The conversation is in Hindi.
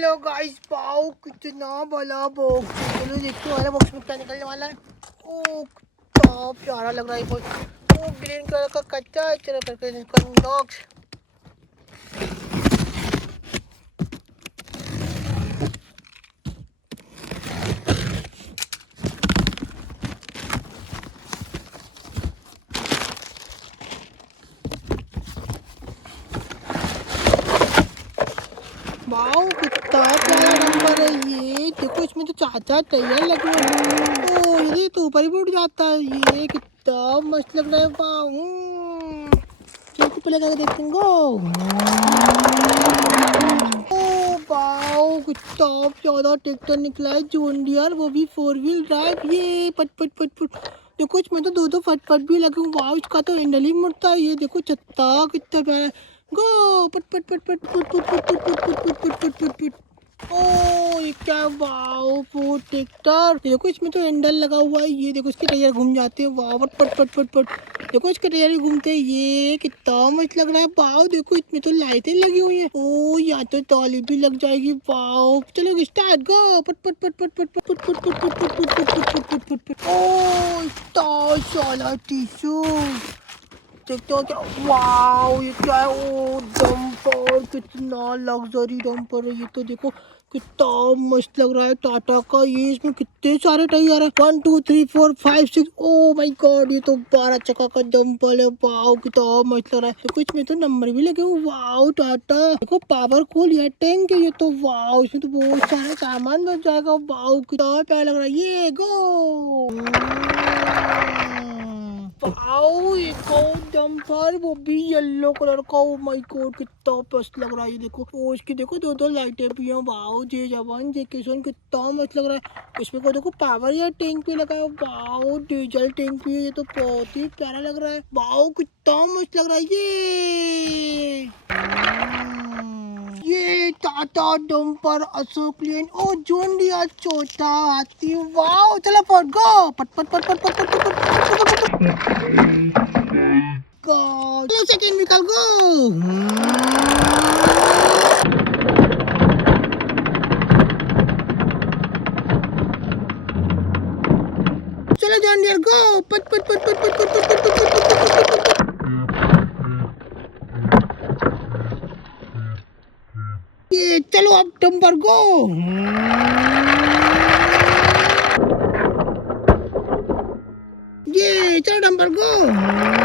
हेलो गाइस, पाओ कितना बड़ा बॉक्स है। चलो देखते वाला बॉक्स में क्या निकलने वाला है। ओ कितना प्यारा लग रहा है बॉक्स। ओ ग्रीन कलर का कच्चा है। चलो करके इसका बॉक्स। वाओ कितना प्यारा नंबर है ये। देखो इसमें तो चाचा टायर लगे हुए हैं। ओ ये तो ऊपर ही उड़ जाता है। ये कितना मस्त लग रहा है। वाओ चलो पहले करके देखते हैं। ओ वाओ कितना प्यारा ट्रैक्टर निकला है जॉन डियर, वो भी 4 व्हील ड्राइव। ये पट पट पट पट। देखो इसमें तो दो फट फट भी लगे हुए। वाओ इसका तो हैंडल ही मुड़ता है। ये देखो छत्ता कितना प्यारा है। गो पट पट पट पट पट पट पट पट पट पट पट पट पट पट। ओ ये क्या, वाओ वो ट्रैक्टर। देखो इसमें तो हैंडल लगा हुआ है। ये देखो इसके टायर घूम जाते हैं। वाओ पट पट पट पट पट। देखो इसके टायर घूमते हैं। ये कितना मस्त लग रहा है। वाओ देखो इसमें तो लाइटें लगी हुई हैं। ओ या तो टॉली भी लग जाएगी। वाओ चलो स्टार्ट गो पट पट पट पट पट पट पट पट पट पट पट पट पट पट पट पट। ओ इतना सारा टिश्यू। देखते हो क्या। वाओ ये क्या है। ओ डंपर, कितना लग्जरी डंपर है ये तो। देखो कितना मस्त लग रहा है टाटा का। ये इसमें कितने सारे टायर है। 1 2 3 4 5 6। ओ माय गॉड ये तो 12 चक्का का डंपर है। वाओ कितना मस्त लग रहा है। देखो इसमें तो नंबर भी लगे हुए। वाओ टाटा। देखो पावरफुल ये टैंक है ये तो। वाओ इसमें तो बहुत सारा सामान बच जाएगा। वाओ कितना प्यारा लग रहा है। ये गो वाओ एक और डंपर, वो भी येलो कलर का। ओ माय गॉड कितना मस्त लग रहा है। ये देखो ओ इसकी देखो दो लाइटें भी हैं। वाओ जे जवान जे किशन कितना मस्त लग रहा है। इसमें को देखो पावर या टैंक भी लगा है। वाओ डीजल टैंक भी है। ये तो बहुत ही प्यारा लग रहा है। वाओ कितना मस्त लग रहा है। ये टाटा डंपर अशोक लेन। ओ जॉन डियर छोटा हाथी। वाओ चलो फट गो पट पट पट पट पट पट पट। चलो सेकंड निकल गो। चलो जॉन डियर गो पट पट पट पट पट पट पट पट पट। ये चलो अब डंपर गो। ये चलो डंपर गो।